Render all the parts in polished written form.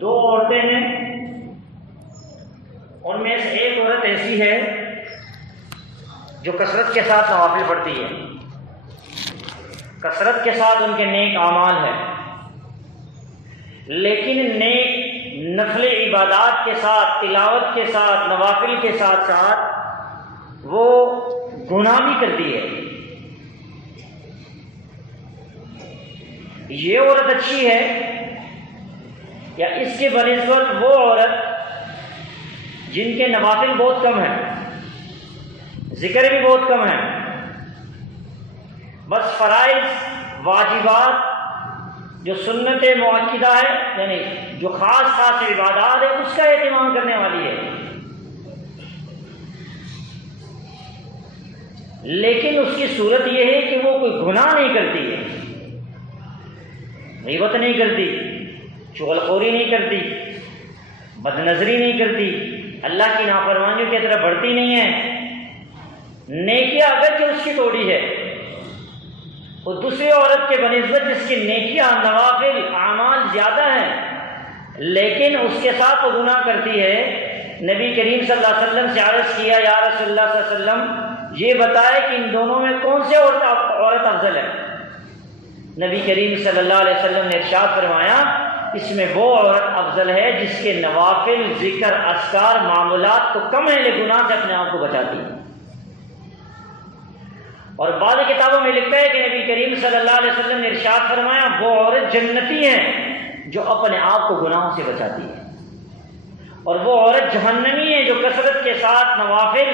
دو عورتیں ہیں، ان میں سے ایک عورت ایسی ہے جو کثرت کے ساتھ نوافل پڑھتی ہے، کثرت کے ساتھ ان کے نیک اعمال ہیں، لیکن نیک نفل عبادات کے ساتھ، تلاوت کے ساتھ، نوافل کے ساتھ ساتھ وہ گناہ بھی کرتی ہے۔ یہ عورت اچھی ہے یا اس کے بنسبت وہ عورت جن کے نوافل بہت کم ہیں، ذکر بھی بہت کم ہے، بس فرائض واجبات جو سنت مؤکدہ ہے، یعنی جو خاص خاص عبادات ہے اس کا اہتمام کرنے والی ہے، لیکن اس کی صورت یہ ہے کہ وہ کوئی گناہ نہیں کرتی ہے، غیبت نہیں کرتی، چغلخوری نہیں کرتی، بد نظری نہیں کرتی، اللہ کی نافرمانیوں کی طرف بڑھتی نہیں ہے، نیکیاں اگرچہ اس کی توڑی ہے، اور دوسری عورت کے بنسبت جس کی نیکیاں نوافل اعمال زیادہ ہیں لیکن اس کے ساتھ وہ گناہ کرتی ہے۔ نبی کریم صلی اللہ علیہ وسلم سے عرض کیا، یا رسول اللہ صلی اللہ علیہ وسلم یہ بتائے کہ ان دونوں میں کون سے عورت افضل ہے؟ نبی کریم صلی اللہ علیہ وسلم نے ارشاد فرمایا، اس میں وہ عورت افضل ہے جس کے نوافل، ذکر، اذکار، معمولات تو کم ہیں لیکن گناہ سے اپنے آپ کو بچاتی ہے۔ اور بعض کتابوں میں لکھتا ہے کہ نبی کریم صلی اللہ علیہ وسلم نے ارشاد فرمایا، وہ عورت جنتی ہے جو اپنے آپ کو گناہوں سے بچاتی ہے، اور وہ عورت جہنمی ہے جو کثرت کے ساتھ نوافل،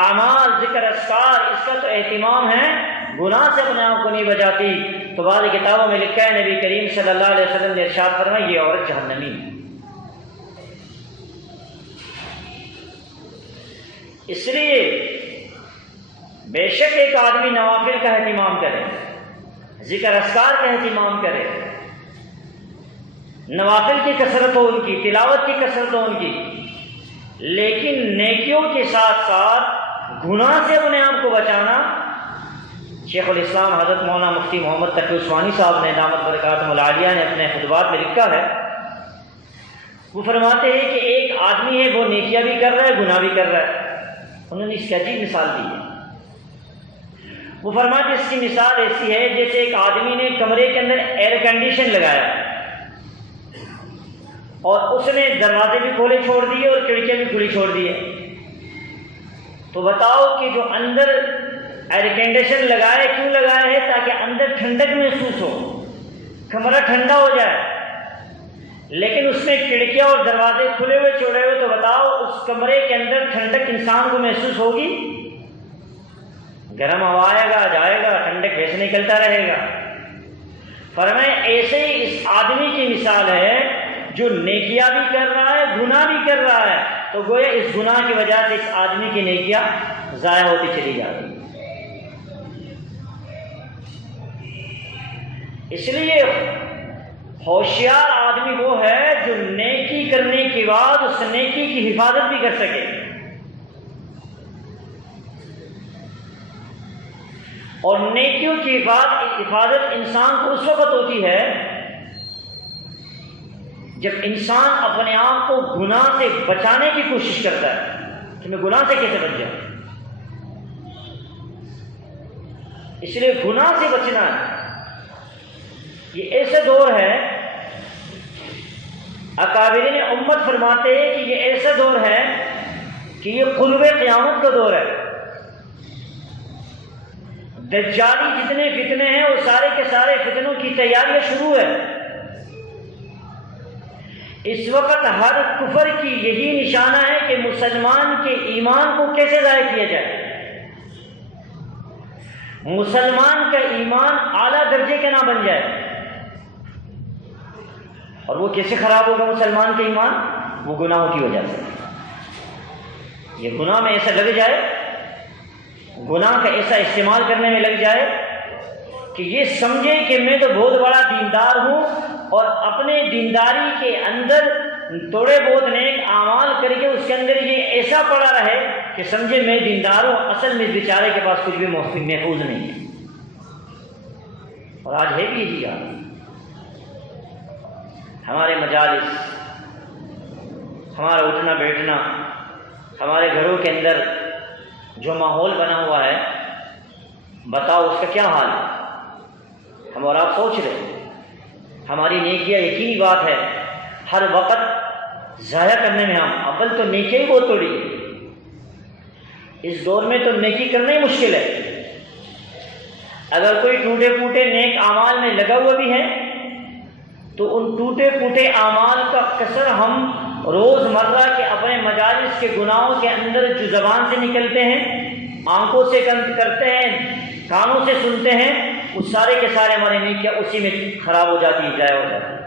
اعمال، ذکر، اذکار، اس کا تو اہتمام ہے، گناہ سے اپنے آپ کو نہیں بچاتی۔ تو بعض کتابوں میں لکھا ہے نبی کریم صلی اللہ علیہ وسلم نے ارشاد فرمایا، یہ عورت جہنمی ہے۔ اس لیے بے شک ایک آدمی نوافل کا اہتمام کرے، ذکر اذکار کا اہتمام کرے، نوافل کی کثرت ہو، ان کی تلاوت کی کثرت ہو ان کی، لیکن نیکیوں کے ساتھ ساتھ گناہ سے اپنے آپ کو بچانا۔ شیخ الاسلام حضرت مولانا مفتی محمد تقی عثمانی صاحب نے دامت برکاتہم العالیہ نے اپنے خطبات میں لکھا ہے، وہ فرماتے ہیں کہ ایک آدمی ہے وہ نیکیاں بھی کر رہا ہے، گناہ بھی کر رہا ہے۔ انہوں نے اس کی عجیب مثال دی ہے، وہ فرماتے ہیں اس کی مثال ایسی ہے جیسے ایک آدمی نے کمرے کے اندر ایئر کنڈیشن لگایا اور اس نے دروازے بھی کھولے چھوڑ دیے اور کھڑکیاں بھی کھلی چھوڑ دیے، تو بتاؤ کہ جو اندر ایئر کنڈیشن لگائے کیوں لگایا ہے؟ تاکہ اندر ٹھنڈک محسوس ہو، کمرہ ٹھنڈا ہو جائے، لیکن اس نے کھڑکیاں اور دروازے کھلے ہوئے چھوڑے ہوئے، تو بتاؤ اس کمرے کے اندر ٹھنڈک انسان کو محسوس ہوگی؟ گرم ہوا آئے گا، جائے گا، ٹھنڈک ویسے نکلتا رہے گا۔ فرمائے ایسے ہی اس آدمی کی مثال ہے جو نیکیاں بھی کر رہا ہے، گناہ بھی کر رہا ہے، تو گویا اس گناہ کی وجہ سے اس آدمی کی نیکیاں ضائع ہوتی چلی جاتی۔ اس لیے ہوشیار آدمی وہ ہے جو نیکی کرنے کے بعد اس نیکی کی حفاظت بھی کر سکے، اور نیکیوں کی حفاظت انسان کو اس وقت ہوتی ہے جب انسان اپنے آپ کو گناہ سے بچانے کی کوشش کرتا ہے کہ میں گناہ سے کیسے بچ جاؤں۔ اس لیے گناہ سے بچنا ہے، یہ ایسے دور ہے، اکابرین امت فرماتے ہیں کہ یہ ایسا دور ہے کہ یہ قرب قیامت کا دور ہے۔ دجالی جتنے فتنے ہیں وہ سارے کے سارے فتنوں کی تیاریاں شروع ہے۔ اس وقت ہر کفر کی یہی نشانہ ہے کہ مسلمان کے ایمان کو کیسے ضائع کیا جائے، مسلمان کا ایمان اعلیٰ درجے کا نہ بن جائے۔ اور وہ کیسے خراب ہوگا مسلمان کا ایمان؟ وہ گناہوں کی وجہ سے، یہ گناہ میں ایسا لگ جائے، گناہ کا ایسا استعمال کرنے میں لگ جائے کہ یہ سمجھے کہ میں تو بہت بڑا دیندار ہوں، اور اپنے دینداری کے اندر تھوڑے بہت نیک اعمال کر کے اس کے اندر یہ ایسا پڑا رہے کہ سمجھے میں دیندار ہوں، اصل میں اس بیچارے کے پاس کچھ بھی محفوظ نہیں ہے۔ اور آج ہے بھی یہی حال، ہمارے مجالس ہمارا اٹھنا بیٹھنا، ہمارے گھروں کے اندر جو ماحول بنا ہوا ہے، بتاؤ اس کا کیا حال ہے؟ ہم اور آپ سوچ رہے ہیں ہماری نیکیاں، یقینی بات ہے ہر وقت ضائع کرنے میں ہم اول تو نیکیاں ہی بہت توڑی ہے۔ اس دور میں تو نیکی کرنا ہی مشکل ہے۔ اگر کوئی ٹوٹے پھوٹے نیک اعمال میں لگا ہوا بھی ہے تو ان ٹوٹے پھوٹے اعمال کا کثر ہم روز مرہ کے اپنے مجالس کے گناہوں کے اندر جو زبان سے نکلتے ہیں، آنکھوں سے کرتے ہیں، کانوں سے سنتے ہیں، وہ سارے کے سارے ہمارے نیکیاں اسی میں خراب ہو جاتی ہیں، ضائع ہو جاتی ہیں۔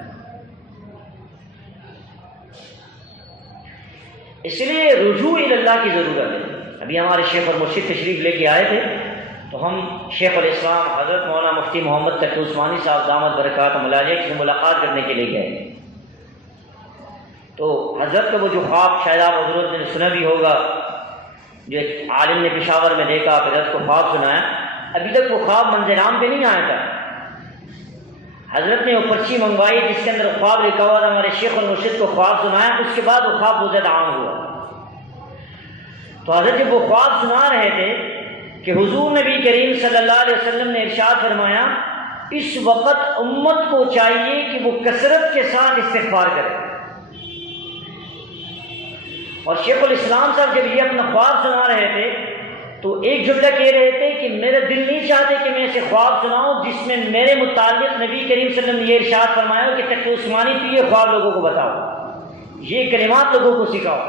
اس لیے رجوع اللہ کی ضرورت ہے۔ ابھی ہمارے شیخ اور مرشد تشریف لے کے آئے تھے تو ہم شیخ الاسلام حضرت مولانا مفتی محمد تقی عثمانی صاحب دامت برکات ملاجہ سے ملاقات کرنے کے لیے گئے، تو حضرت کا وہ جو خواب شاید آپ حضرت نے سنا بھی ہوگا، جو ایک عالم نے پشاور میں دیکھا، حضرت کو خواب سنایا، ابھی تک وہ خواب منظر عام پہ نہیں آیا تھا۔ حضرت نے وہ پرچی منگوائی جس کے اندر خواب لکھا ہوا تھا، ہمارے شیخ اور مرشد کو خواب سنایا، اس کے بعد وہ خواب بہت زیادہ عام ہوا۔ تو حضرت جب وہ خواب سنا رہے تھے کہ حضور نبی کریم صلی اللہ علیہ وسلم نے ارشاد فرمایا اس وقت امت کو چاہیے کہ وہ کثرت کے ساتھ استغفار کرے، اور شیخ الاسلام صاحب جب یہ اپنا خواب سنا رہے تھے تو ایک جملہ کہہ رہے تھے کہ میرا دل نہیں چاہتے کہ میں ایسے خواب سناؤں جس میں میرے متعلق نبی کریم صلی اللہ علیہ وسلم نے یہ ارشاد فرمایا کہ تقی عثمانی تو یہ خواب لوگوں کو بتاؤ، یہ کلمات لوگوں کو سکھاؤ،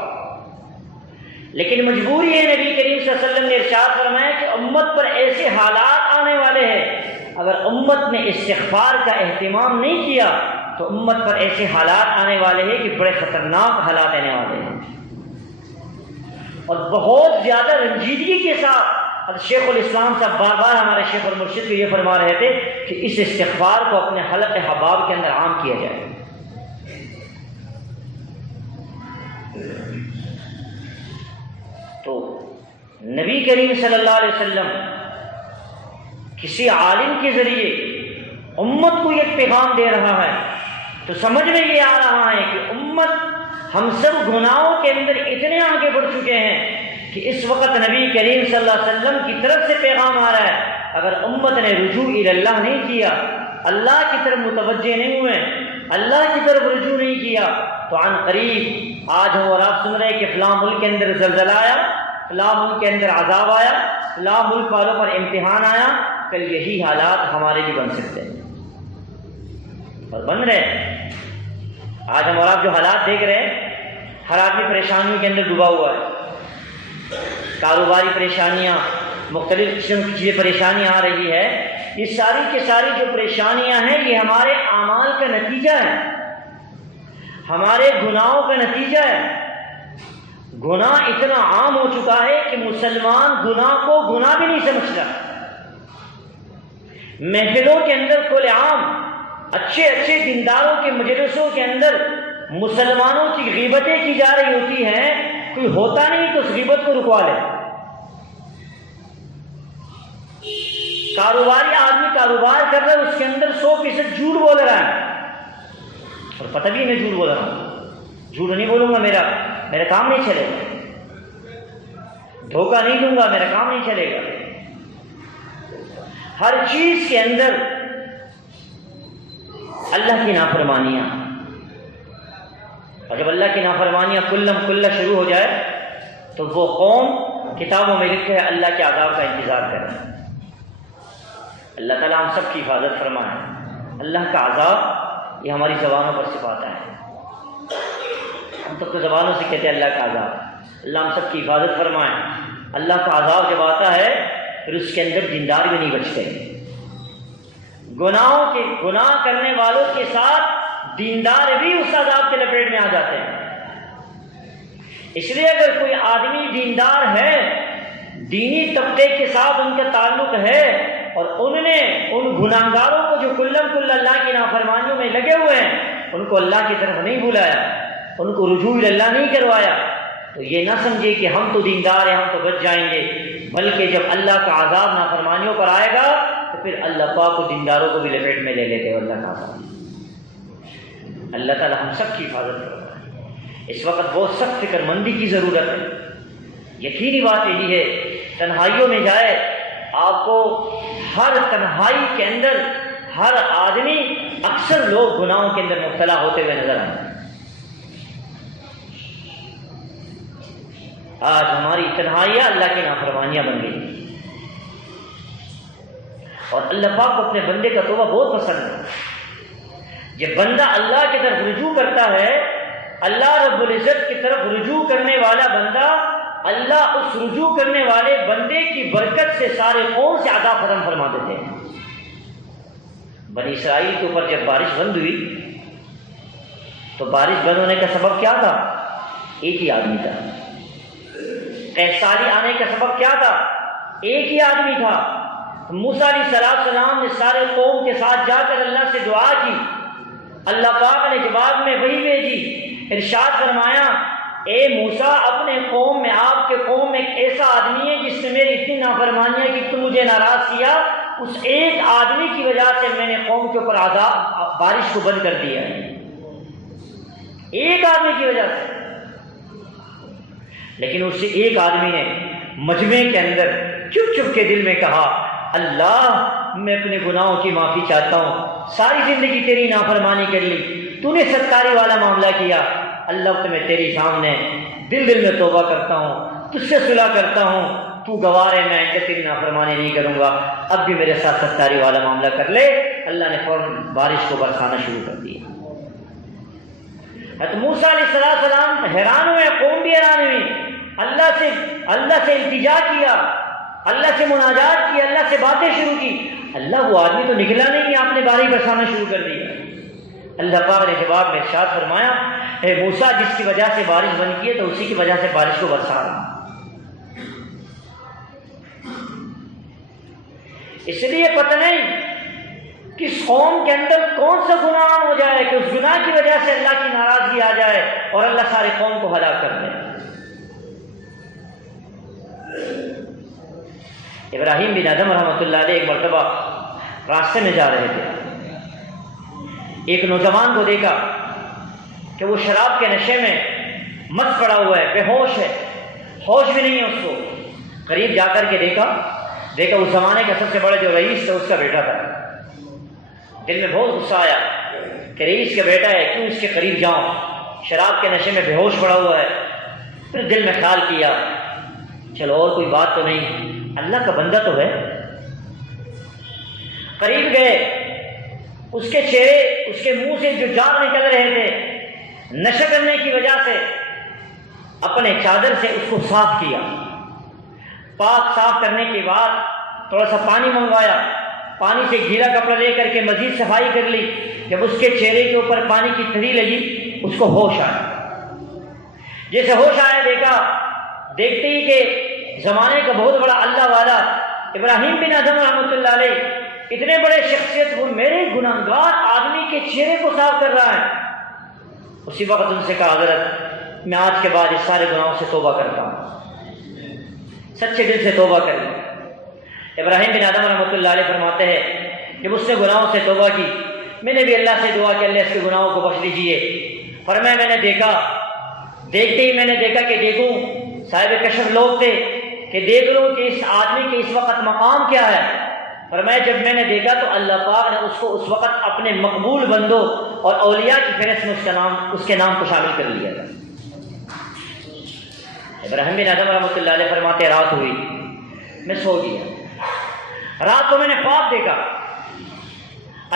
لیکن مجبوری ہے نبی کریم صلی اللہ علیہ وسلم نے ارشاد فرمایا کہ امت پر ایسے حالات آنے والے ہیں، اگر امت نے استغفار کا اہتمام نہیں کیا تو امت پر ایسے حالات آنے والے ہیں کہ بڑے خطرناک حالات آنے والے ہیں، اور بہت زیادہ رنجیدگی کے ساتھ شیخ الاسلام صاحب بار بار ہمارے شیخ اور مرشد کو یہ فرما رہے تھے کہ اس استغفار کو اپنے حلق حباب کے اندر عام کیا جائے۔ تو نبی کریم صلی اللہ علیہ وسلم کسی عالم کے ذریعے امت کو ایک پیغام دے رہا ہے تو سمجھ میں یہ آ رہا ہے کہ امت ہم سب گناہوں کے اندر اتنے آگے بڑھ چکے ہیں کہ اس وقت نبی کریم صلی اللہ علیہ وسلم کی طرف سے پیغام آ رہا ہے، اگر امت نے رجوع اللہ نہیں کیا، اللہ کی طرف متوجہ نہیں ہوئے، اللہ کی طرف رجوع نہیں کیا تو عن قریب آج ہم اور آپ سن رہے ہیں کہ فلاں ملک کے اندر زلزلہ آیا، فلاں ملک کے اندر عذاب آیا، فلاں ملک والوں پر امتحان آیا، کل یہی حالات ہمارے بھی بن سکتے ہیں اور بن رہے ہیں۔ آج ہم اور آپ جو حالات دیکھ رہے ہیں، ہر آدمی پریشانیوں کے اندر ڈوبا ہوا ہے، کاروباری پریشانیاں، مختلف قسم کی چیزیں پریشانیاں آ رہی ہے، یہ ساری کی ساری جو پریشانیاں ہیں یہ ہمارے اعمال کا نتیجہ ہے، ہمارے گناہوں کا نتیجہ ہے۔ گناہ اتنا عام ہو چکا ہے کہ مسلمان گناہ کو گناہ بھی نہیں سمجھتا۔ محفلوں کے اندر کھلے عام اچھے اچھے دینداروں کے مجلسوں کے اندر مسلمانوں کی غیبتیں کی جا رہی ہوتی ہیں، کوئی ہوتا نہیں تو اس غیبت کو رکوا لے۔ کاروباری آدمی کاروبار کر رہا ہے، اس کے اندر 100% جھوٹ بول رہا ہے اور پتہ بھی میں جھوٹ بول رہا ہوں، جھوٹ نہیں بولوں گا میرا کام نہیں چلے گا، دھوکہ نہیں دوں گا میرا کام نہیں چلے گا۔ ہر چیز کے اندر اللہ کی نافرمانیاں، اور جب اللہ کی نافرمانیاں کلم کلہ شروع ہو جائے تو وہ قوم کتابوں میں لکھے ہے اللہ کے عذاب کا انتظار کرے۔ اللہ تعالیٰ ہم سب کی حفاظت فرمائے۔ اللہ کا عذاب یہ ہماری زبانوں پر صرف آتا ہے، ہم سب کو زبانوں سے کہتے ہیں اللہ کا عذاب، اللہ ہم سب کی حفاظت فرمائے۔ اللہ کا عذاب جب آتا ہے پھر اس کے اندر دیندار بھی نہیں بچتے، گناہ کرنے والوں کے ساتھ دیندار بھی اس عذاب کے لپیٹ میں آ جاتے ہیں۔ اس لیے اگر کوئی آدمی دیندار ہے، دینی طبقے کے ساتھ ان کا تعلق ہے، اور انہوں نے ان گناہگاروں کو جو کلم کل اللہ کی نافرمانیوں میں لگے ہوئے ہیں ان کو اللہ کی طرف نہیں بلایا، ان کو رجوع اللہ نہیں کروایا، تو یہ نہ سمجھے کہ ہم تو دیندار ہیں، ہم تو بچ جائیں گے، بلکہ جب اللہ کا عذاب نافرمانیوں پر آئے گا تو پھر اللہ پاک کو دینداروں کو بھی لپیٹ میں لے لیتے ہیں۔ اللہ کا عذاب، اللہ تعالی ہم سب کی حفاظت کرتا ہے۔ اس وقت بہت سخت فکر مندی کی ضرورت ہے۔ یقینی بات یہی ہے، تنہائیوں میں جائے، آپ کو ہر تنہائی کے اندر ہر آدمی اکثر لوگ گناہوں کے اندر مبتلا ہوتے ہوئے نظر آتے ہیں۔ آج ہماری تنہائیاں اللہ کی نافرمانیاں بن گئی، اور اللہ پاک کو اپنے بندے کا توبہ بہت پسند ہے۔ جب بندہ اللہ کی طرف رجوع کرتا ہے، اللہ رب العزت کی طرف رجوع کرنے والا بندہ، اللہ اس رجوع کرنے والے بندے کی برکت سے سارے قوم سے عذاب ختم فرما دیتے ہیں۔ بنی اسرائیل کے اوپر جب بارش بند ہوئی تو بارش بند ہونے کا سبب کیا تھا؟ ایک ہی آدمی تھا۔ سالی آنے کا سبب کیا تھا؟ ایک ہی آدمی تھا۔ موسیٰ علیہ السلام نے سارے قوم کے ساتھ جا کر اللہ سے دعا کی، اللہ پاک نے جواب میں وحی بھیجی، ارشاد فرمایا، اے موسیٰ، اپنے قوم میں، آپ کے قوم میں ایک ایسا آدمی ہے جس نے میری اتنی نافرمانیاں کی، تم مجھے ناراض کیا، اس ایک آدمی کی وجہ سے میں نے قوم کے اوپر عذاب بارش کو بند کر دیا ہے، ایک آدمی کی وجہ سے۔ لیکن اس سے ایک آدمی نے مجمع کے اندر چپ چپ کے دل میں کہا، اللہ میں اپنے گناہوں کی معافی چاہتا ہوں، ساری زندگی تیری نافرمانی کر لی، تو نے ستاری والا معاملہ کیا، اللہ تو میں تیری سامنے دل دل میں توبہ کرتا ہوں، تجھ سے صلح کرتا ہوں، تو گواہ ہے میں آئندہ تیری نافرمانی نہیں کروں گا، اب بھی میرے ساتھ ستاری والا معاملہ کر لے۔ اللہ نے فوراً بارش کو برسانا شروع کر دیا۔ حضرت موسیٰ علیہ السلام حیران ہوئے، قوم بھی حیران ہوئی، اللہ سے التجا کیا، اللہ سے مناجات کی، اللہ سے باتیں شروع کی، اللہ وہ آدمی تو نکلا نہیں، آپ نے بارش برسانا شروع کر دیا۔ اللہ پاک نے جواب میں ارشاد فرمایا، اے موسیٰ، جس کی وجہ سے بارش بند کی ہے تو اسی کی وجہ سے بارش کو برسا رہا ہوں۔ اس لیے پتہ نہیں کس قوم کے اندر کون سا گناہ ہو جائے کہ اس گناہ کی وجہ سے اللہ کی ناراضگی آ جائے اور اللہ ساری قوم کو ہلاک کر دے۔ ابراہیم بن ادم رحمۃ اللہ علیہ ایک مرتبہ راستے میں جا رہے تھے، ایک نوجوان کو دیکھا کہ وہ شراب کے نشے میں مست پڑا ہوا ہے، بے ہوش ہے، ہوش بھی نہیں ہے اس کو۔ قریب جا کر کے دیکھا اس زمانے کا سب سے بڑا جو رئیس تھا اس کا بیٹا تھا۔ دل میں بہت غصہ آیا کہ رئیس کا بیٹا ہے، کیوں اس کے قریب جاؤں، شراب کے نشے میں بے ہوش پڑا ہوا ہے۔ پھر دل میں خیال کیا، چلو اور کوئی بات تو نہیں، اللہ کا بندہ تو ہے۔ قریب گئے، اس کے چہرے، اس کے منہ سے جو جار نکل رہے تھے نشہ کرنے کی وجہ سے، اپنے چادر سے اس کو صاف کیا۔ پاک صاف کرنے کے بعد تھوڑا سا پانی منگوایا، پانی سے گیلا کپڑا لے کر کے مزید صفائی کر لی۔ جب اس کے چہرے کے اوپر پانی کی تھری لگی، اس کو ہوش آیا۔ جیسے ہوش آیا، دیکھتے ہی کہ زمانے کا بہت بڑا اللہ والا ابراہیم بن ادم رحمۃ اللہ علیہ، اتنے بڑے شخصیت، وہ میرے گناہگار آدمی کے چہرے کو صاف کر رہا ہے۔ اسی وقت ان سے کہا، حضرت میں آج کے بعد اس سارے گناہوں سے توبہ کرتا ہوں، سچے دل سے توبہ کر لیں۔ ابراہیم بن ادم رحمۃ اللہ علیہ فرماتے ہیں، جب اس نے گناہوں سے توبہ کی، میں نے بھی اللہ سے دعا کہ اللہ اس کے گناہوں کو بخش دیجیے۔ فرمایا، میں نے دیکھتے ہی میں نے دیکھا کہ دیکھوں، صاحب کشف لوگ تھے، کہ دیکھ لوں کہ اس آدمی کے اس وقت مقام کیا ہے۔ فرمایا، جب میں نے دیکھا تو اللہ پاک نے اس کو اس وقت اپنے مقبول بندوں اور اولیاء کی فہرست میں اس کے نام کو شامل کر لیا تھا۔ ابراہیم بن ادم رحمۃ اللہ علیہ فرماتے، رات ہوئی، میں سو گیا، رات کو میں نے خواب دیکھا،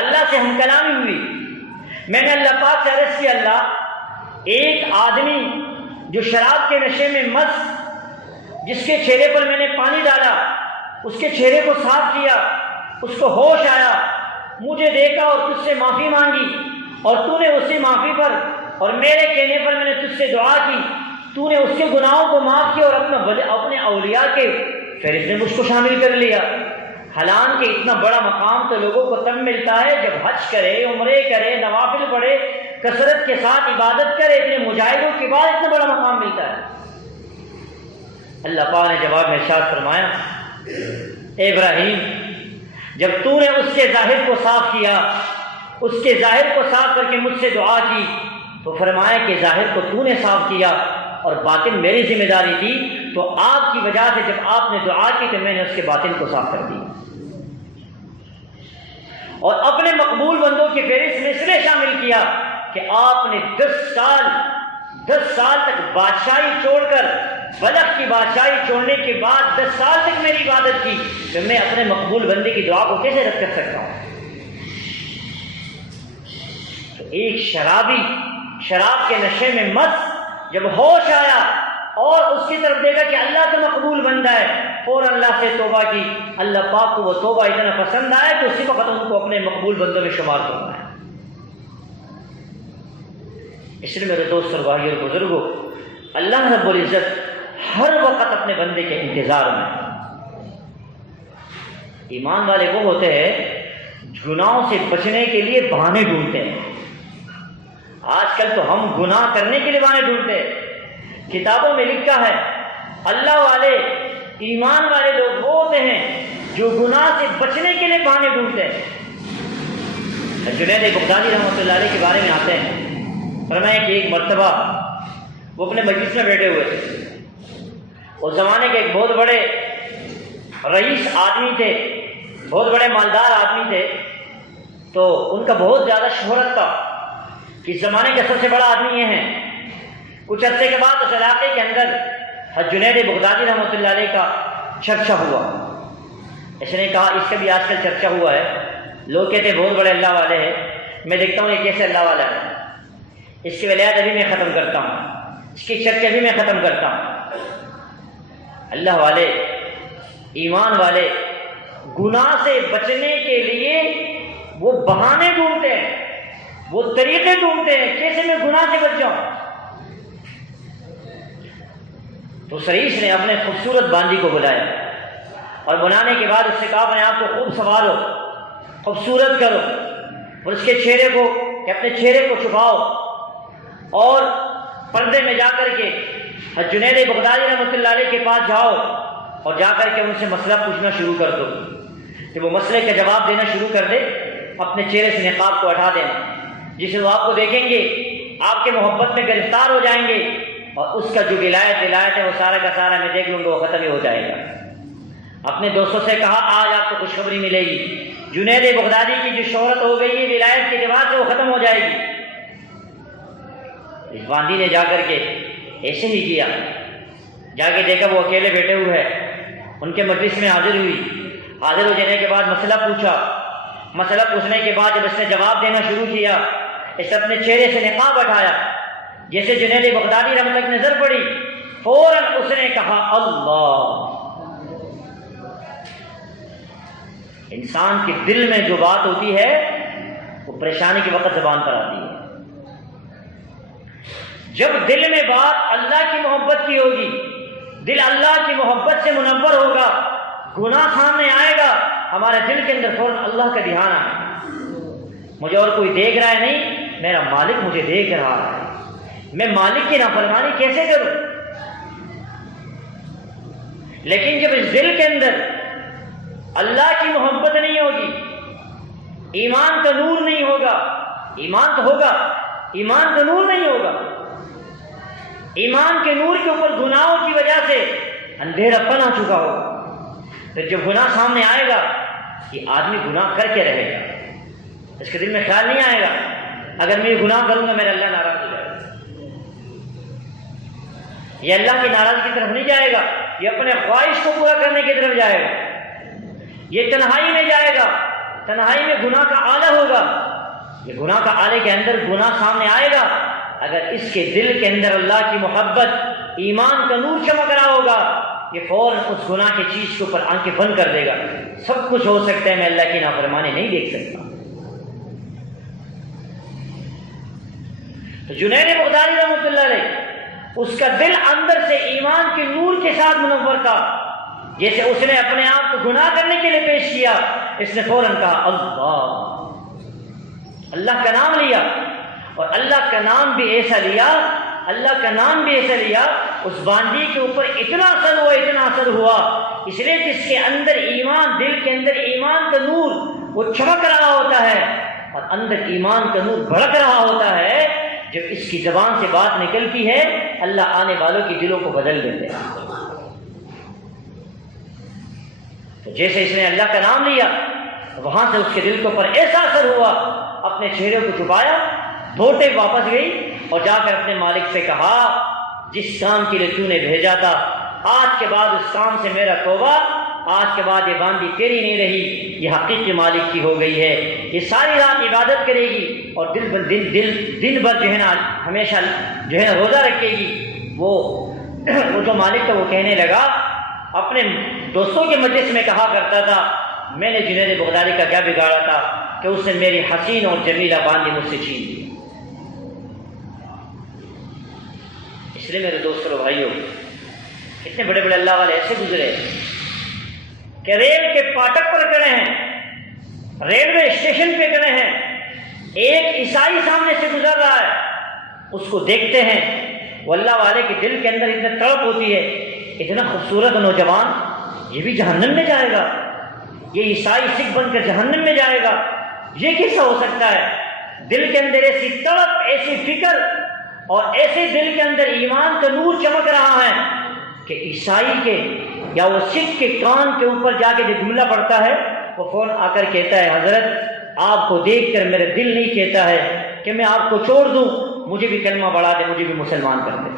اللہ سے ہم کلامی ہوئی، میں نے اللہ پاک سے عرض کیا، اللہ، ایک آدمی جو شراب کے نشے میں مست، جس کے چہرے پر میں نے پانی ڈالا، اس کے چہرے کو صاف کیا، اس کو ہوش آیا، مجھے دیکھا اور تجھ سے معافی مانگی، اور تو نے اسی معافی پر اور میرے کہنے پر میں نے تجھ سے دعا کی، تو نے اس کے گناہوں کو معاف کیا اور اپنے اولیاء کے فہرست میں مجھ کو شامل کر لیا۔ حالانکہ اتنا بڑا مقام تو لوگوں کو تب ملتا ہے جب حج کرے، عمرے کرے، نوافل پڑھے، کثرت کے ساتھ عبادت کرے، اتنے مجاہدوں کے بعد اتنا بڑا مقام ملتا ہے۔ اللہ پاک نے جواب میں ارشاد فرمایا، اے ابراہیم، جب تو نے اس کے ظاہر کو صاف کیا، اس کے ظاہر کو صاف کر کے مجھ سے دعا کی، تو فرمایا کہ ظاہر کو تو نے صاف کیا اور باطن میری ذمہ داری تھی، تو آپ کی وجہ سے جب آپ نے دعا کی تو میں نے اس کے باطن کو صاف کر دیا۔ اور اپنے مقبول بندوں کی فہرست میں اس لیے شامل کیا کہ آپ نے 10 سال تک بادشاہی چھوڑ کر، بلخ کی بادشاہی چھوڑنے کے بعد 10 سال تک میری عبادت کی، تو میں اپنے مقبول بندے کی دعا کو کیسے رد کر سکتا ہوں؟ تو ایک شرابی شراب کے نشے میں مست جب ہوش آیا اور اس کی طرف دیکھا کہ اللہ کا مقبول بندہ ہے، فوراً اللہ سے توبہ کی۔ اللہ پاک کو وہ توبہ اتنا پسند آیا کہ اسی وقت ان کو اپنے مقبول بندوں میں شمار کرنا ہے۔ اس لیے میرے دوست اور بھائی اور بزرگوں، اللہ رب العزت ہر وقت اپنے بندے کے انتظار میں۔ ایمان والے وہ ہوتے ہیں گناہوں سے بچنے کے لیے بہانے ڈھونڈتے ہیں۔ آج کل تو ہم گناہ کرنے کے لیے بہانے ڈھونڈتے ہیں۔ کتابوں میں لکھا ہے اللہ والے، ایمان والے لوگ وہ ہوتے ہیں جو گناہ سے بچنے کے لیے بہانے ڈھونڈتے ہیں۔ جنید بغدادی رحمۃ اللہ علیہ کے بارے میں آتے ہیں، فرمایا کہ ایک مرتبہ وہ اپنے مجلس میں بیٹھے ہوئے تھے۔ اس زمانے کے ایک بہت بڑے رئیس آدمی تھے، بہت بڑے مالدار آدمی تھے، تو ان کا بہت زیادہ شہرت تھا کہ اس زمانے کا سب سے بڑا آدمی یہ ہیں۔ کچھ عرصے کے بعد اس علاقے کے اندر جنید بغدادی رحمۃ اللہ علیہ کا چرچا ہوا۔ اس نے کہا اس کا بھی آج کل چرچا ہوا ہے، لوگ کہتے ہیں بہت بڑے اللہ والے ہیں، میں دیکھتا ہوں یہ کیسے اللہ والا ہے، اس کی ولایت ابھی میں ختم کرتا ہوں، اس کی چرچا بھی میں ختم کرتا ہوں۔ اللہ والے، ایمان والے گناہ سے بچنے کے لیے وہ بہانے ڈھونڈتے ہیں، وہ طریقے ڈھونڈتے ہیں کیسے میں گناہ سے بچ جاؤں۔ تو رئیس نے اپنے خوبصورت باندی کو بلایا اور بلانے کے بعد اس سے کہا اپنے آپ کو خوب سنوارو، خوبصورت کرو، اور اس کے چہرے کو کہ اپنے چہرے کو چھپاؤ اور پردے میں جا کر کے جنید بغدادی رحمۃ اللہ علیہ کے پاس جاؤ اور جا کر کے ان سے مسئلہ پوچھنا شروع کر دو۔ کہ وہ مسئلے کا جواب دینا شروع کر دے، اپنے چہرے سے نقاب کو ہٹا دینا، جسے وہ آپ کو دیکھیں گے آپ کے محبت میں گرفتار ہو جائیں گے، اور اس کا جو ولایت ہے وہ سارا کا سارا میں دیکھ لوں گا، وہ ختم ہی ہو جائے گا۔ اپنے دوستوں سے کہا آج آپ کو خوشخبری ملے گی، جنید بغدادی کی جو شہرت ہو گئی ہے ولایت کے اعتبار سے وہ ختم ہو جائے گی۔ اس باندی نے جا کر کے ایسے ہی کیا، جا کے دیکھا وہ اکیلے بیٹھے ہوئے ہیں، ان کے مجلس میں حاضر ہوئی، حاضر ہو جانے کے بعد مسئلہ پوچھا، مسئلہ پوچھنے کے بعد جب اس نے جواب دینا شروع کیا، اس اپنے چہرے سے نقاب ہٹایا، جیسے جنید بغدادی رحمۃ اللہ کی نظر پڑی، فوراً اس نے کہا اللہ۔ انسان کے دل میں جو بات ہوتی ہے وہ پریشانی کے وقت زبان پر آتی ہے۔ جب دل میں بات اللہ کی محبت کی ہوگی، دل اللہ کی محبت سے منور ہوگا، گناہ سامنے آئے گا، ہمارے دل کے اندر فوراً اللہ کا دھیان آئے گا۔ مجھے اور کوئی دیکھ رہا ہے نہیں، میرا مالک مجھے دیکھ رہا ہے، میں مالک کی نافرمانی کیسے کروں؟ لیکن جب اس دل کے اندر اللہ کی محبت نہیں ہوگی، ایمان کا نور نہیں ہوگا، ایمان تو ہوگا، ایمان کا نور نہیں ہوگا، ایمان کے نور کے اوپر گناہوں کی وجہ سے اندھیرا پن آ چکا ہوگا، تو جب گناہ سامنے آئے گا یہ آدمی گناہ کر کے رہے گا، اس کے دل میں خیال نہیں آئے گا اگر میں یہ گناہ کروں گا میرا اللہ ناراض ہو جائے گا، یہ اللہ کی ناراضگی کی طرف نہیں جائے گا، یہ اپنے خواہش کو پورا کرنے کی طرف جائے گا، یہ تنہائی میں جائے گا، تنہائی میں گناہ کا آلہ ہوگا، یہ گناہ کا آلے کے اندر گناہ سامنے آئے گا، اگر اس کے دل کے اندر اللہ کی محبت، ایمان کا نور چمک رہا ہوگا، یہ فوراً اس گناہ کی چیز کے اوپر آنکھیں بند کر دے گا۔ سب کچھ ہو سکتا ہے، میں اللہ کی نافرمانی نہیں دیکھ سکتا۔ تو جنید بغدادی رحمۃ اللہ علیہ، اس کا دل اندر سے ایمان کے نور کے ساتھ منور تھا، جیسے اس نے اپنے آپ کو گناہ کرنے کے لیے پیش کیا، اس نے فوراً کہا اللہ، اللہ کا نام لیا، اور اللہ کا نام بھی ایسا لیا، اللہ کا نام بھی ایسا لیا، اس باندی کے اوپر اتنا اثر ہوا، اتنا اثر ہوا، اس لیے جس کے اندر ایمان، دل کے اندر ایمان کا نور وہ چمک رہا ہوتا ہے اور اندر ایمان کا نور بھڑک رہا ہوتا ہے، جب اس کی زبان سے بات نکلتی ہے اللہ آنے والوں کی دلوں کو بدل دیتے ہیں۔ تو جیسے اس نے اللہ کا نام لیا وہاں سے اس کے دل کے اوپر ایسا اثر ہوا، اپنے چہرے کو چھپایا، دھوٹے واپس گئی اور جا کر اپنے مالک سے کہا جس کام کے لیے تو نے بھیجا تھا آج کے بعد اس کام سے میرا توبہ، آج کے بعد یہ باندھی تیری نہیں رہی، یہ حقیقی مالک کی ہو گئی ہے، یہ ساری رات عبادت کرے گی اور دن بھر جو ہے نا ہمیشہ جو ہے نا روزہ رکھے گی۔ وہ جو مالک تھا وہ کہنے لگا، اپنے دوستوں کے مجلس میں کہا کرتا تھا میں نے جنید بغدادی کا کیا بگاڑا تھا کہ اس نے میری حسین اور جمیلہ باندھی مجھ سے چھین لی۔ اس لیے میرے دوستوں اور بھائیوں، اتنے بڑے بڑے اللہ والے ایسے گزرے کہ ریل کے پاٹک پر کھڑے ہیں، ریلوے اسٹیشن پہ کھڑے ہیں، ایک عیسائی سامنے سے گزر رہا ہے، اس کو دیکھتے ہیں، وہ اللہ والے کے دل کے اندر اتنا تڑپ ہوتی ہے، اتنا خوبصورت نوجوان یہ بھی جہنم میں جائے گا، یہ عیسائی سکھ بن کر جہنم میں جائے گا، یہ کیسا ہو سکتا ہے؟ دل کے اندر ایسی تڑپ، ایسی فکر اور ایسے دل کے اندر ایمان کا نور چمک رہا ہے کہ عیسائی کے یا وہ سکھ کے کان کے اوپر جا کے جو جملہ پڑتا ہے وہ فون آ کر کہتا ہے حضرت آپ کو دیکھ کر میرا دل نہیں کہتا ہے کہ میں آپ کو چھوڑ دوں، مجھے بھی کلمہ بڑھا دے، مجھے بھی مسلمان کر دے۔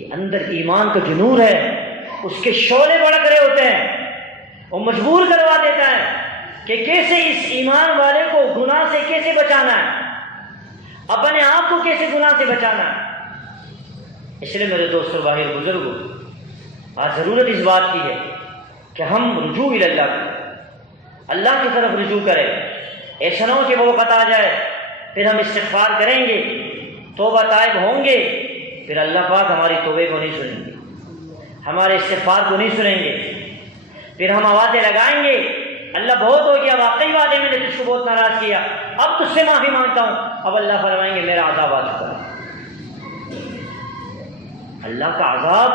یہ اندر ایمان کا جو نور ہے اس کے شعلے بڑک رہے ہوتے ہیں، وہ مجبور کروا دیتا ہے کہ کیسے اس ایمان والے کو گناہ سے کیسے بچانا ہے، اپنے آپ کو کیسے گناہ سے بچانا ہے۔ اس لیے میرے دوستوں بھائی بزرگوں، آج ضرورت اس بات کی ہے کہ ہم رجوع اللہ کریں، اللہ کی طرف رجوع کریں۔ ایسا نہ ہو کہ وہ وقت آ جائے پھر ہم استغفار کریں گے، توبہ طائب ہوں گے، پھر اللہ پاک ہماری توبے کو نہیں سنیں گے، ہمارے استغفار کو نہیں سنیں گے، پھر ہم آوازیں لگائیں گے اللہ بہت ہو گیا، واقعی بات ہے میں نے تجھ کو بہت ناراض کیا، اب تجھ سے معافی مانگتا ہوں، اب اللہ فرمائیں گے میرا عذاب آ چکا ہے۔ اللہ کا عذاب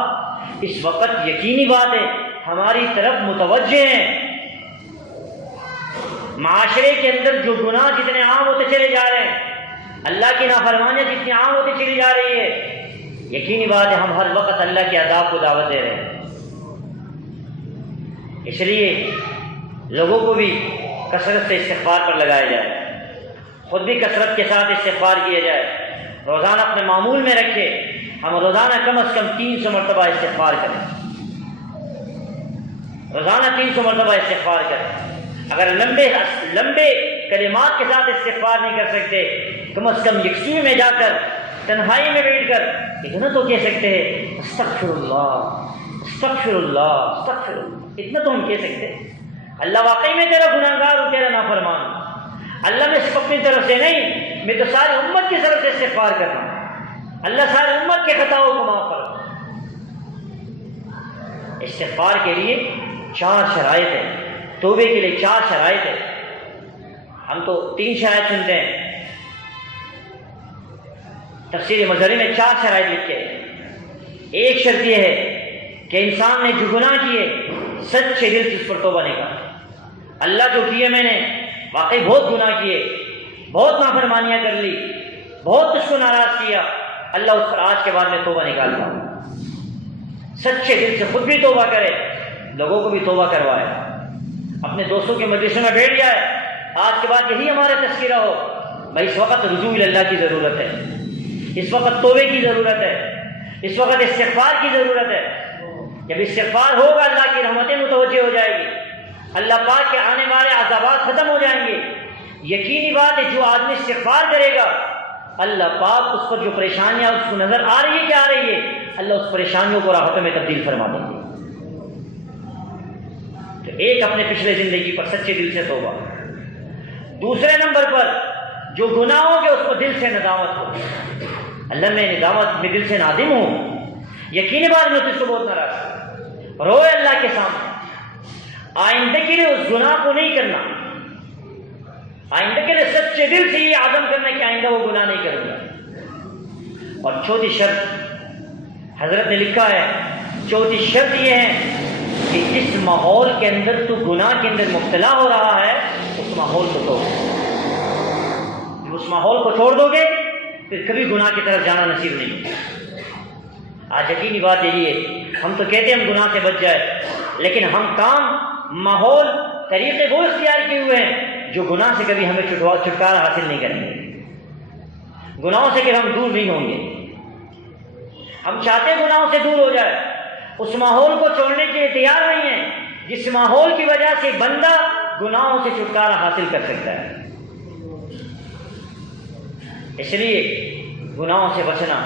اس وقت یقینی بات ہے ہماری طرف متوجہ ہیں۔ معاشرے کے اندر جو گناہ جتنے عام ہوتے چلے جا رہے ہیں، اللہ کی نافرمانیاں جتنی عام ہوتی چلی جا رہی ہے، یقینی بات ہے ہم ہر وقت اللہ کے عذاب کو دعوت دے رہے ہیں۔ اس لیے لوگوں کو بھی کثرت سے استغفار پر لگایا جائے، خود بھی کثرت کے ساتھ استغفار کیا جائے، روزانہ اپنے معمول میں رکھے، ہم روزانہ کم از کم 300 مرتبہ استغفار کریں، روزانہ 300 مرتبہ استغفار کریں۔ اگر لمبے کلمات کے ساتھ استغفار نہیں کر سکتے، کم از کم یکسوئی میں جا کر تنہائی میں بیٹھ کر اتنا تو کہہ سکتے ہیں استغفر اللہ استغفر اللہ استغفر اللہ، اتنا تو ہم کہہ سکتے ہیں۔ اللہ واقعی میں تیرا گناہگار ہوں، تیرا نافرمان، اللہ میں صرف اپنی طرف سے نہیں، میں تو ساری امت کی طرف سے استغفار کر رہا ہوں، اللہ ساری امت کے خطاؤں کو معاف کرو۔ استغفار کے لیے 4 شرائط ہیں، توبے کے لیے 4 شرائط ہیں، ہم تو 3 شرائط سنتے ہیں، تفسیر مظہری میں 4 شرائط لکھے ہیں۔ ایک شرط یہ ہے کہ انسان نے جو گناہ کیے سچے دل سے اس پر توبہ نہیں کرتا، اللہ جو کیے میں نے واقعی بہت گناہ کیے، بہت نافرمانیاں کر لی، بہت اس کو ناراض کیا، اللہ اس پر آج کے بعد میں توبہ نکالتا ہوں۔ سچے دل سے خود بھی توبہ کرے، لوگوں کو بھی توبہ کروائے، اپنے دوستوں کے مجلس میں بیٹھ جائے، آج کے بعد یہی ہمارا تذکرہ ہو، بھائی اس وقت رجوع اللہ کی ضرورت ہے، اس وقت توبے کی ضرورت ہے، اس وقت استغفار کی ضرورت ہے۔ جب استغفار ہوگا اللہ کی رحمتیں متوجہ ہو جائے گی، اللہ پاک کے آنے والے عذابات ختم ہو جائیں گے۔ یقینی بات ہے جو آدمی استغفار کرے گا اللہ پاک اس پر جو پریشانیاں اس کو نظر آ رہی ہے کیا آ رہی ہے، اللہ اس پریشانیوں کو راحتوں میں تبدیل فرما دیں گے۔ تو ایک اپنے پچھلے زندگی پر سچے دل سے توبہ، دوسرے نمبر پر جو گناہ ہوں گے اس کو دل سے ندامت ہو، اللہ میں ندامت میں دل سے نادم ہوں، یقینی بات میں تجھ کو بہت ناراض ہوں، روئے اللہ کے سامنے، آئندہ کے لیے اس گناہ کو نہیں کرنا، آئندہ کے لیے سچے دل سے یہ عزم کرنا کہ آئندہ وہ گناہ نہیں کروں گا۔ اور چوتھی شرط حضرت نے لکھا ہے، چوتھی شرط یہ ہے کہ جس ماحول کے اندر تو گناہ کے اندر مبتلا ہو رہا ہے اس ماحول کو توڑ، وہ اس ماحول کو چھوڑ دو گے پھر کبھی گناہ کی طرف جانا نصیب نہیں ہوگا۔ آج یقینی بات یہی ہے، ہم تو کہتے ہیں ہم گناہ سے بچ جائے، لیکن ہم کام، ماحول، طریقے وہ اختیار کیے ہوئے ہیں جو گناہ سے کبھی ہمیں چھٹکارا حاصل نہیں کریں گے، گناہوں سے کہ ہم دور نہیں ہوں گے۔ ہم چاہتے ہیں گناہوں سے دور ہو جائے، اس ماحول کو چھوڑنے کے لیے تیار نہیں ہیں جس ماحول کی وجہ سے بندہ گناہوں سے چھٹکارا حاصل کر سکتا ہے۔ اس لیے گناہوں سے بچنا،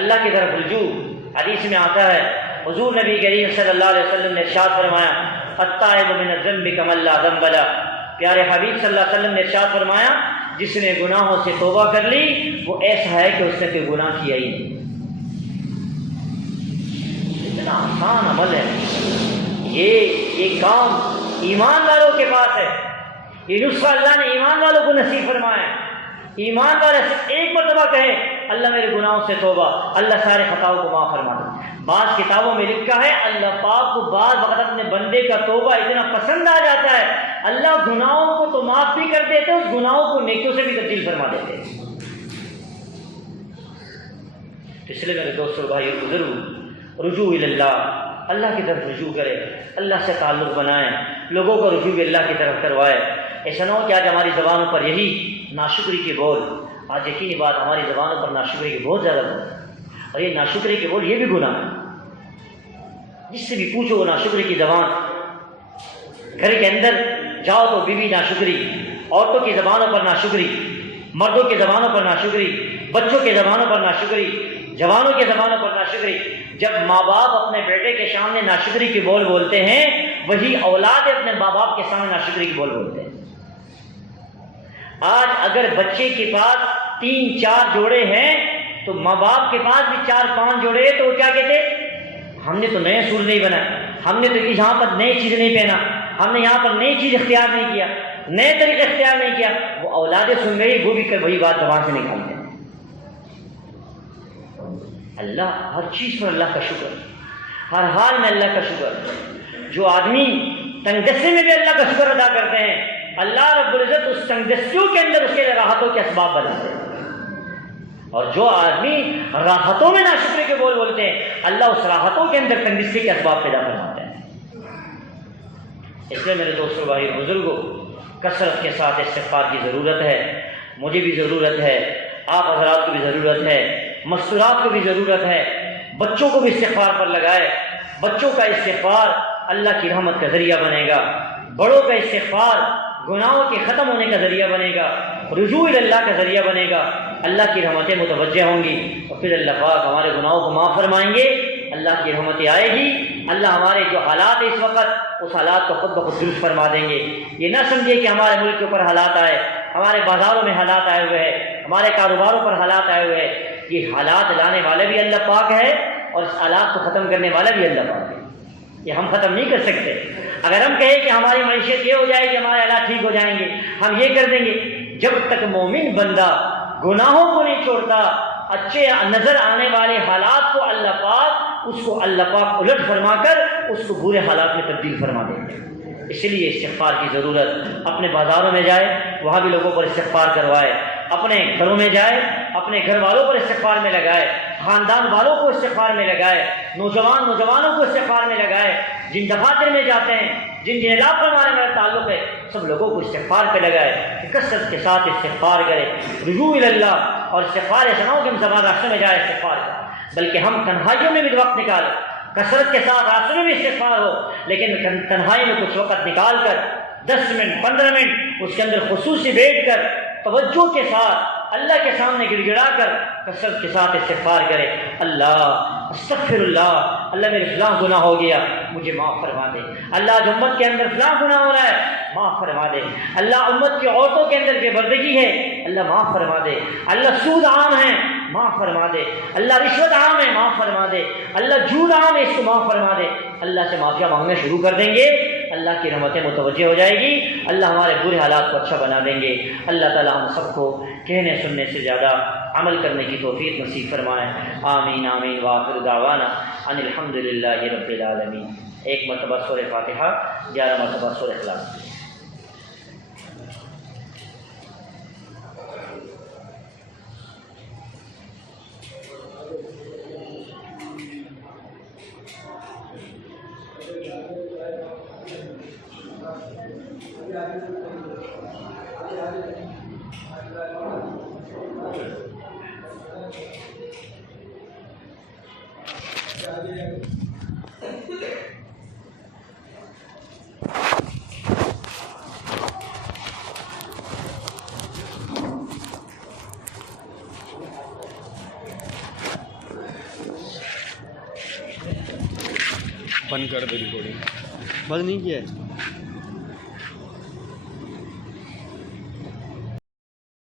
اللہ کی طرف رجوع۔ حدیث میں آتا ہے، حضور نبی کریم صلی اللہ علیہ وسلم نے ارشاد فرمایا، التائب من الذنب کمن لا ذنب له۔ پیارے حبیب صلی اللہ علیہ وسلم نے ارشاد فرمایا، جس نے گناہوں سے توبہ کر لی وہ ایسا ہے کہ اس نے کوئی گناہ کیا ہی نہیں۔ اتنا آسان عمل ہے یہ کام ایمان والوں کے پاس ہے، یہ نسخہ اللہ نے ایمان والوں کو نصیب فرمایا ہے۔ ایمان والے صرف ایک مرتبہ کہے اللہ میرے گناہوں سے توبہ، اللہ سارے خطاؤں کو معاف فرما دے۔ بعض کتابوں میں لکھا ہے اللہ پاک کو بعض وقت اپنے بندے کا توبہ اتنا پسند آ جاتا ہے، اللہ گناہوں کو تو معاف بھی کر دیتے، اس گناہوں کو نیکیوں سے بھی تبدیل فرما دیتے۔ اس لیے میرے دوستوں بھائی بزرگ، رجوع اللہ، اللہ کی طرف رجوع کرے، اللہ سے تعلق بنائیں، لوگوں کو رجوع اللہ کی طرف کروائے۔ ایسا نہ ہو کہ آج ہماری زبانوں پر یہی ناشکری کے بول، آج یقینی بات ہماری زبانوں پر ناشکری کے بہت زیادہ بول، اور یہ ناشکری کے بول یہ بھی گناہ ہے۔ جس سے بھی پوچھو وہ ناشکری کی زبان، گھر کے اندر جاؤ تو بیوی ناشکری، عورتوں کی زبانوں پر ناشکری، مردوں کی زبانوں پر ناشکری، بچوں کی زبانوں پر ناشکری، جوانوں کی زبانوں پر ناشکری۔ جب ماں باپ اپنے بیٹے کے سامنے ناشکری کے بول بولتے ہیں، وہی اولاد اپنے ماں باپ کے سامنے ناشکری کے بول بولتے ہیں۔ آج اگر بچے کے پاس 3-4 جوڑے ہیں تو ماں باپ کے پاس بھی 4-5 جوڑے ہیں، تو وہ کیا کہتے ہیں، ہم نے تو نئے سور نہیں بنا، ہم نے تو یہاں پر نئی چیز نہیں پہنا، ہم نے یہاں پر نئی چیز اختیار نہیں کیا، نئے طریقے اختیار نہیں کیا۔ وہ اولادیں سن گئی، وہ بھی کر وہی بات زبان سے نکالتے ہیں۔ اللہ ہر چیز پر اللہ کا شکر، ہر حال میں اللہ کا شکر۔ جو آدمی تنگ دستی میں بھی اللہ کا شکر ادا کرتے ہیں، اللہ رب العزت اس تنگ دستیوں کے اندر اس کے لیے راحتوں کے اسباب بناتے ہیں۔ اور جو آدمی راحتوں میں ناشکری کے بول بولتے ہیں، اللہ اس راحتوں کے اندر تنگ دستی کے اسباب پیدا فرماتے ہیں۔ اس لیے میرے دوستوں بھائی بزرگوں، کثرت کے ساتھ استغفار کی ضرورت ہے، مجھے بھی ضرورت ہے، آپ حضرات کو بھی ضرورت ہے، مستورات کو بھی ضرورت ہے۔ بچوں کو بھی استغفار پر لگائے، بچوں کا استغفار اللہ کی رحمت کا ذریعہ بنے گا، بڑوں کا استغفار گناہوں کے ختم ہونے کا ذریعہ بنے گا، رجوع اللہ کا ذریعہ بنے گا، اللہ کی رحمتیں متوجہ ہوں گی، اور پھر اللہ پاک ہمارے گناہوں کو معاف فرمائیں گے، اللہ کی رحمتیں آئے گی، اللہ ہمارے جو حالات ہیں اس وقت اس حالات کو خود بخود درست فرما دیں گے۔ یہ نہ سمجھے کہ ہمارے ملک کے اوپر حالات آئے، ہمارے بازاروں میں حالات آئے ہوئے ہیں، ہمارے کاروباروں پر حالات آئے ہوئے ہیں، یہ حالات لانے والا بھی اللہ پاک ہے، اور اس حالات کو ختم کرنے والا بھی اللہ پاک ہے۔ یہ ہم ختم نہیں کر سکتے۔ اگر ہم کہیں کہ ہماری معیشت یہ ہو جائے گی، ہمارے حالات ٹھیک ہو جائیں گے، ہم یہ کر دیں گے، جب تک مومن بندہ گناہوں کو نہیں چھوڑتا، اچھے نظر آنے والے حالات کو اللہ پاک الٹ فرما کر اس کو برے حالات میں تبدیل فرما دیتے ہیں۔ اس لیے استغفار کی ضرورت۔ اپنے بازاروں میں جائے، وہاں بھی لوگوں پر استغفار کروائے، اپنے گھروں میں جائے، اپنے گھر والوں پر استغفار میں لگائے، خاندان والوں کو استغفار میں لگائے، نوجوانوں کو استغفار میں لگائے، جن دفاتر میں جاتے ہیں، جن علاقوں میں ہمارا تعلق ہے، سب لوگوں کو استغفار پہ لگائے، کثرت کے ساتھ استغفار کرے، رجوع اللہ۔ اور استغفار ایسا نہ ہو کہ ہم زبان راستے میں جائے استغفار کریں، بلکہ ہم تنہائیوں میں بھی وقت نکالیں، کثرت کے ساتھ راستے میں بھی استغفار ہو، لیکن تنہائی میں کچھ وقت نکال کر 10 منٹ 15 منٹ اس کے اندر خصوصی بیٹھ کر توجہ کے ساتھ اللہ کے سامنے گڑ گڑا کر کثرت کے ساتھ استغفار کرے، اللہ استغفر اللہ، اللہ میرے فلاں گناہ ہو گیا مجھے معاف فرما دے، اللہ آج امت کے اندر فلاں گناہ ہو رہا ہے معاف فرما دے، اللہ امت کی عورتوں کے اندر بے پردگی ہے اللہ معاف فرما دے، اللہ سود عام ہے معاف فرما دے، اللہ رشوت عام ہے معاف فرما دے، اللہ جھوٹ عام ہے اس کو معاف فرما دے۔ اللہ سے معافیاں مانگنا شروع کر دیں گے، اللہ کی رحمتیں متوجہ ہو جائے گی، اللہ ہمارے برے حالات کو اچھا بنا دیں گے۔ اللہ تعالی ہم سب کو کہنے سننے سے زیادہ عمل کرنے کی توفیق نصیب فرمائے، آمین آمین۔ وآخر دعوانا ان الحمد للہ رب العالمین۔ ایک مرتبہ سورہ فاتحہ، 11 مرتبہ سورہ اخلاص۔ فن کر دے ریکارڈنگ بند نہیں کیا ہے